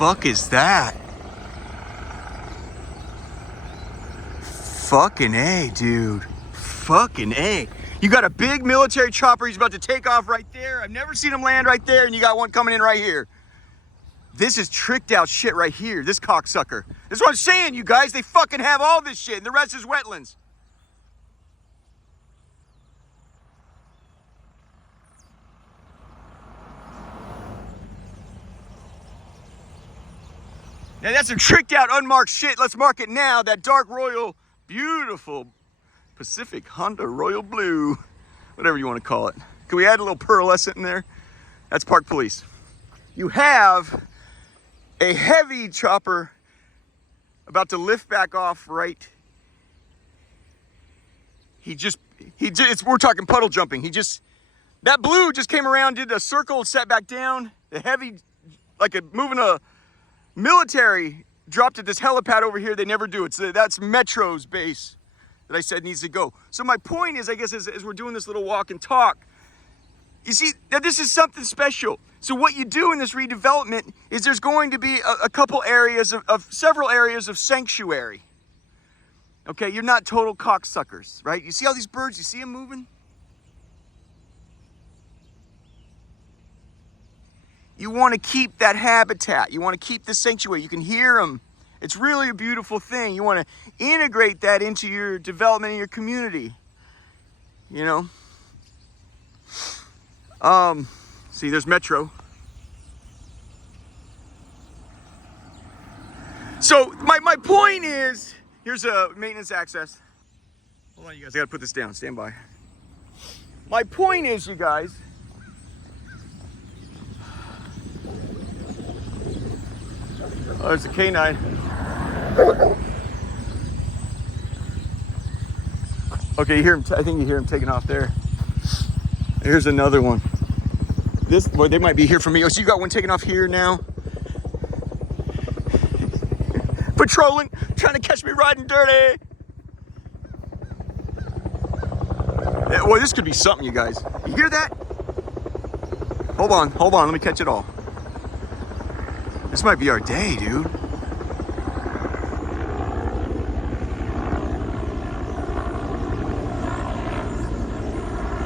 fuck is that? Fucking A, dude. Fucking A. You got a big military chopper. He's about to take off right there. I've never seen him land right there, and you got one coming in right here. This is tricked out shit right here, this cocksucker. That's what I'm saying, you guys. They fucking have all this shit, and the rest is wetlands. Now that's some tricked out, unmarked shit. Let's mark it now. That dark royal, beautiful Pacific Honda Royal Blue, whatever you want to call it. Can we add a little pearlescent in there? That's Park Police. You have a heavy chopper about to lift back off right. We're talking puddle jumping. That blue just came around, did a circle, sat back down. The heavy, moving a military, dropped at this helipad over here. They never do it. So that's Metro's base that I said needs to go. So my point is, I guess, as we're doing this little walk and talk, you see, that this is something special. So what you do in this redevelopment is there's going to be a couple areas several areas of sanctuary. Okay, you're not total cocksuckers, right? You see all these birds? You see them moving? You want to keep that habitat. You want to keep the sanctuary. You can hear them. It's really a beautiful thing. You want to integrate that into your development in your community. You know? See, there's Metro. So my point is, here's a maintenance access. Hold on, you guys. I got to put this down. Stand by. My point is, you guys, oh, there's a K9. Okay, you hear him. I think you hear him taking off there. Here's another one. They might be here for me. Oh, so you got one taking off here now. Patrolling, trying to catch me riding dirty. Yeah, well, this could be something, you guys. You hear that? Hold on. Let me catch it all. This might be our day, dude.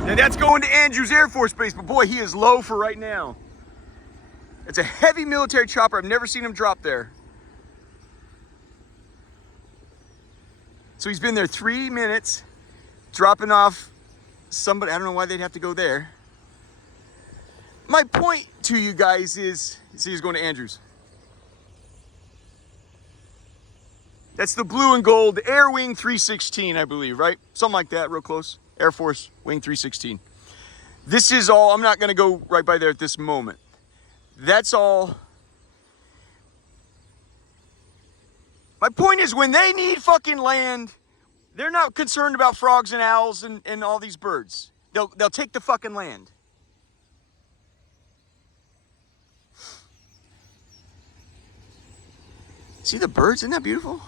Now that's going to Andrews Air Force Base, but boy, he is low for right now. It's a heavy military chopper. I've never seen him drop there. So he's been there 3 minutes, dropping off somebody. I don't know why they'd have to go there. My point to you guys is, see, he's going to Andrews. That's the blue and gold Air Wing 316, I believe, right? Something like that, real close. Air Force Wing 316. This is all, I'm not gonna go right by there at this moment. That's all. My point is, when they need fucking land, they're not concerned about frogs and owls and all these birds. They'll take the fucking land. See the birds? Isn't that beautiful?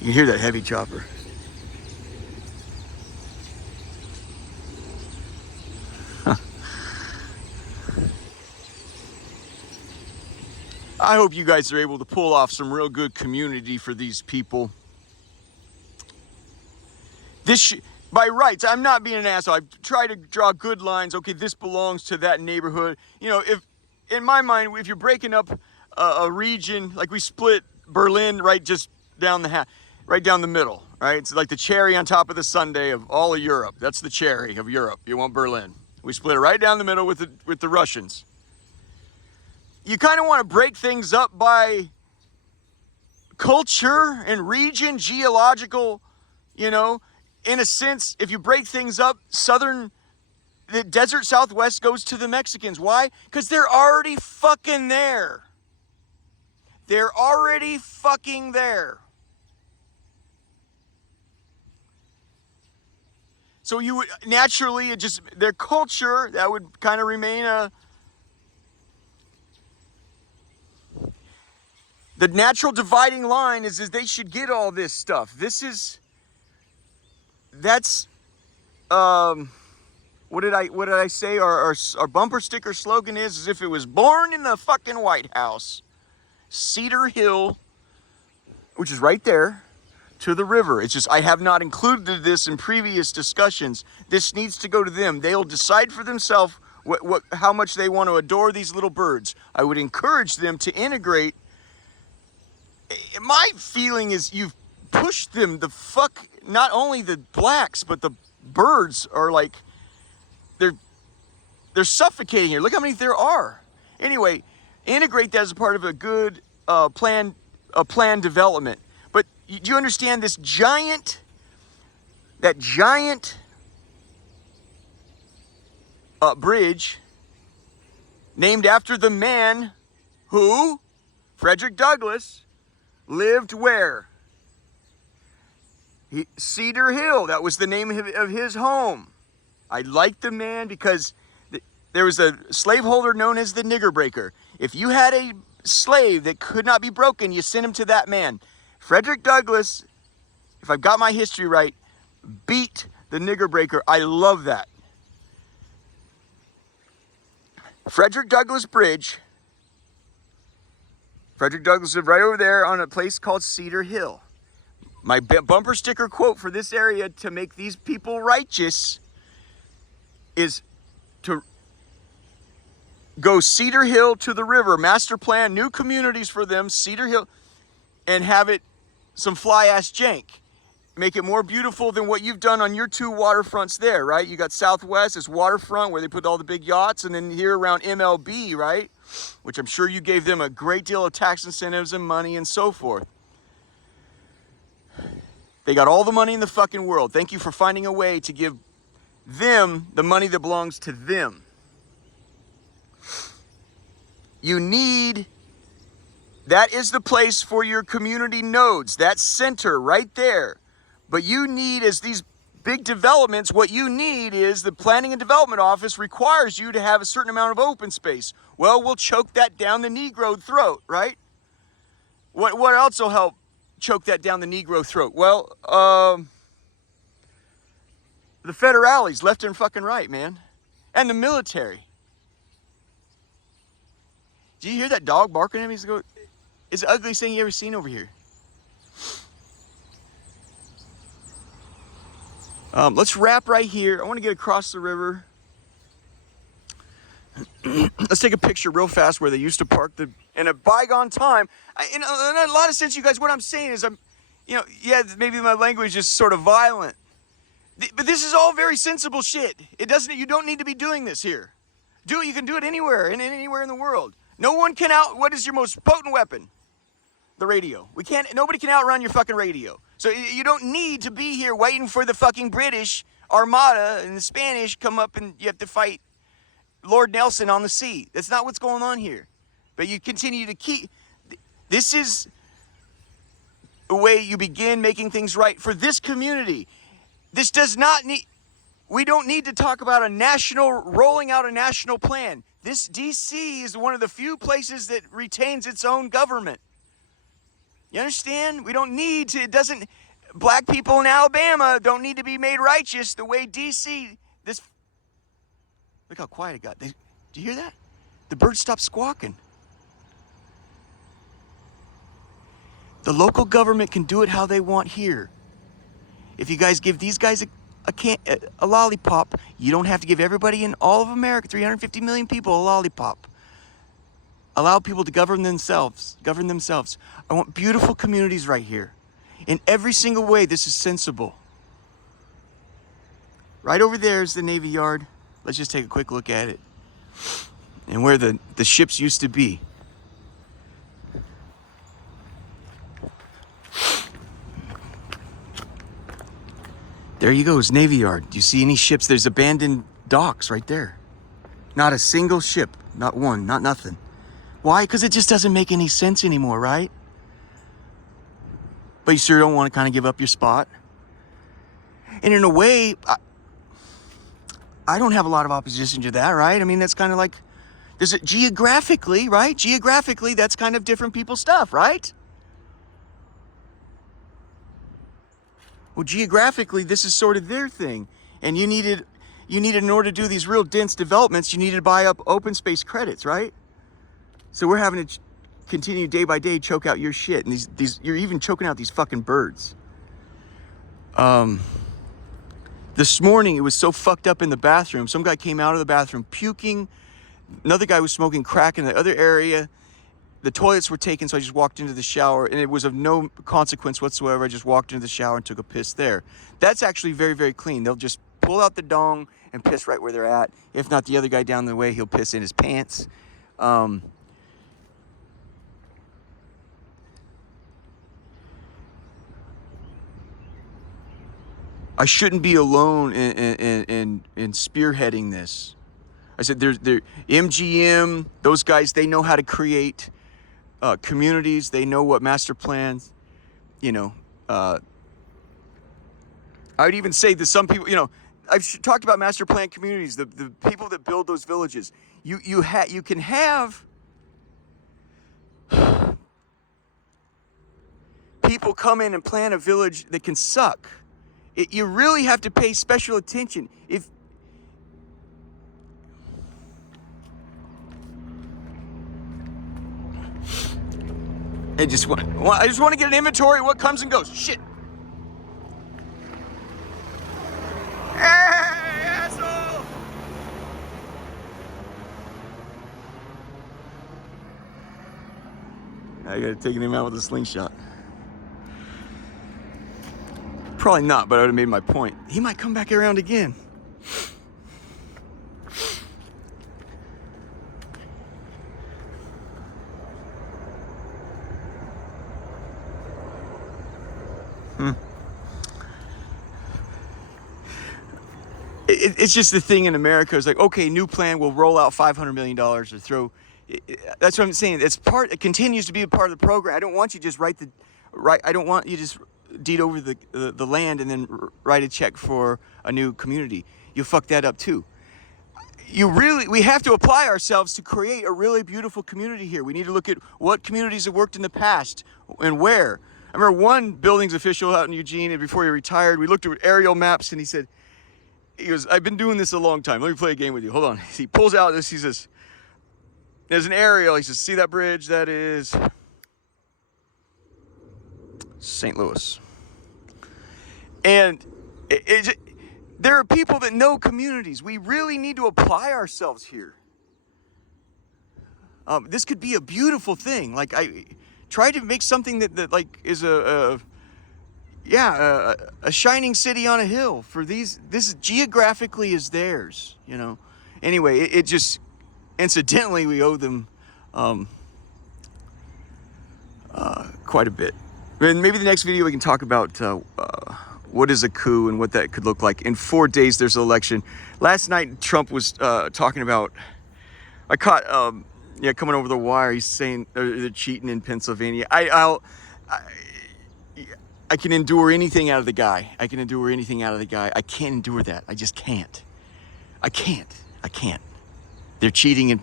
You hear that heavy chopper. Huh. I hope you guys are able to pull off some real good community for these people. By rights, I'm not being an asshole. I try to draw good lines. Okay, this belongs to that neighborhood. You know, if in my mind, if you're breaking up a region, like we split Berlin right just down right down the middle, right? It's like the cherry on top of the sundae of all of Europe. That's the cherry of Europe. You want Berlin. We split it right down the middle with the Russians. You kind of want to break things up by culture and region, geological, you know. In a sense, if you break things up, the desert Southwest goes to the Mexicans. Why? Because they're already fucking there. They're already fucking there. So you would naturally, their culture, that would kind of remain the natural dividing line is they should get all this stuff. That's what What did I say? Our bumper sticker slogan is as if it was born in the fucking White House. Cedar Hill, which is right there, to the river. It's just I have not included this in previous discussions. This needs to go to them. They'll decide for themselves how much they want to adore these little birds. I would encourage them to integrate. My feeling is you've pushed them the fuck, not only the blacks, but the birds are like, they're suffocating here. Look how many there are. Anyway, integrate that as a part of a good plan development. But do you understand this giant bridge named after the man who, Frederick Douglass, lived where? Cedar Hill. That was the name of his home. I like the man because there was a slaveholder known as the nigger breaker. If you had a slave that could not be broken, you sent him to that man. Frederick Douglass, if I've got my history right, beat the nigger breaker. I love that. Frederick Douglass Bridge. Frederick Douglass lived right over there on a place called Cedar Hill. My bumper sticker quote for this area to make these people righteous is to go Cedar Hill to the river, master plan, new communities for them, Cedar Hill, and have it some fly-ass jank. Make it more beautiful than what you've done on your two waterfronts there, right? You got Southwest, this waterfront where they put all the big yachts, and then here around MLB, right? Which I'm sure you gave them a great deal of tax incentives and money and so forth. They got all the money in the fucking world. Thank you for finding a way to give them the money that belongs to them. You need, that is the place for your community nodes, that center right there. But you need, as these big developments, what you need is the Planning and Development Office requires you to have a certain amount of open space. Well, we'll choke that down the Negro throat, right? What else will help choke that down the Negro throat? Well, the federales, left and fucking right, man. And the military. Do you hear that dog barking at me? It's the ugliest thing you ever seen over here. Let's wrap right here. I want to get across the river. Let's take a picture real fast where they used to park in a bygone time. In a lot of sense, you guys, what I'm saying is maybe my language is sort of violent. But this is all very sensible shit. You don't need to be doing this here. You can do it anywhere in the world. No one can what is your most potent weapon? The radio. Nobody can outrun your fucking radio. So you don't need to be here waiting for the fucking British Armada and the Spanish come up and you have to fight Lord Nelson on the sea. That's not what's going on here. But you continue to keep, this is a way you begin making things right for this community. This does not need, we don't need to talk about rolling out a national plan. This DC is one of the few places that retains its own government. You understand? We don't need to, black people in Alabama don't need to be made righteous the way DC, look how quiet it got. Do you hear that? The birds stopped squawking. The local government can do it how they want here. If you guys give these guys a lollipop, you don't have to give everybody in all of America, 350 million people, a lollipop. Allow people to govern themselves. I want beautiful communities right here. In every single way, this is sensible. Right over there is the Navy Yard. Let's just take a quick look at it. And where the ships used to be. There you go, it's Navy Yard. Do you see any ships? There's abandoned docks right there. Not a single ship. Not one, not nothing. Why? Because it just doesn't make any sense anymore, right? But you sure don't want to kind of give up your spot. And in a way, I don't have a lot of opposition to that, right? I mean, that's kind of like, geographically, right? Geographically, that's kind of different people's stuff, right? Well, geographically, this is sort of their thing. And you needed, you needed, in order to do these real dense developments, you needed to buy up open space credits, right? So we're having to continue day by day choke out your shit, and these you're even choking out these fucking birds. This morning it was so fucked up in the bathroom. Some guy came out of the bathroom puking. Another guy was smoking crack in the other area. The toilets were taken, so I just walked into the shower, and it was of no consequence whatsoever. I just walked into the shower and took a piss there. That's actually very, very clean. They'll just pull out the dong and piss right where they're at. If not, the other guy down the way, he'll piss in his pants. I shouldn't be alone in spearheading this. I said, there's MGM, those guys, they know how to create communities. They know what master plans, I would even say that some people, I've talked about master plan communities, the people that build those villages. You can have people come in and plan a village that can suck. You really have to pay special attention. I just want to get an inventory of what comes and goes. Shit. Hey, asshole! I gotta take him out with a slingshot. Probably not, but I would have made my point. He might come back around again. It's just the thing in America. It's like, okay, new plan, we'll roll out $500 million or throw. That's what I'm saying. It continues to be a part of the program. I don't want you to just I don't want you to just deed over the land and then write a check for a new community. You fuck that up too. We have to apply ourselves to create a really beautiful community here. We need to look at what communities have worked in the past and where. I remember one buildings official out in Eugene, and before he retired, we looked at aerial maps, and he goes, I've been doing this a long time. Let me play a game with you. Hold on. He pulls out this. He says, there's an aerial. He says, see that bridge? That is St. Louis. And there are people that know communities. We really need to apply ourselves here. This could be a beautiful thing. Like, I try to make something that like is a shining city on a hill for these. This geographically is theirs, Anyway, it just, incidentally, we owe them quite a bit. And maybe the next video we can talk about what is a coup and what that could look like. In 4 days, there's an election. Last night, Trump was talking about, I caught, coming over the wire, he's saying they're cheating in Pennsylvania. I can endure anything out of the guy. I can't endure that. I just can't. I can't. They're cheating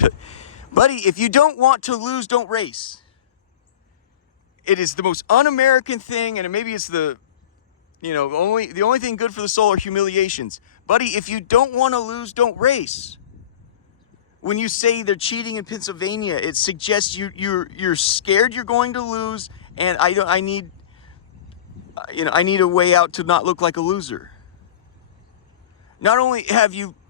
buddy, if you don't want to lose, don't race. It is the most un-American thing, and maybe it's the only thing good for the soul are humiliations. Buddy, if you don't want to lose, don't race. When you say they're cheating in Pennsylvania, it suggests you're scared you're going to lose, and I need a way out to not look like a loser. Not only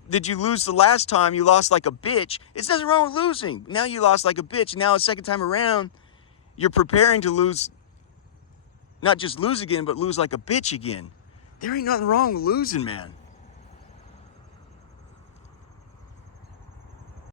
did you lose the last time, you lost like a bitch. It's nothing wrong with losing. Now you lost like a bitch. Now the second time around, you're preparing to lose, not just lose again, but lose like a bitch again. There ain't nothing wrong with losing, man.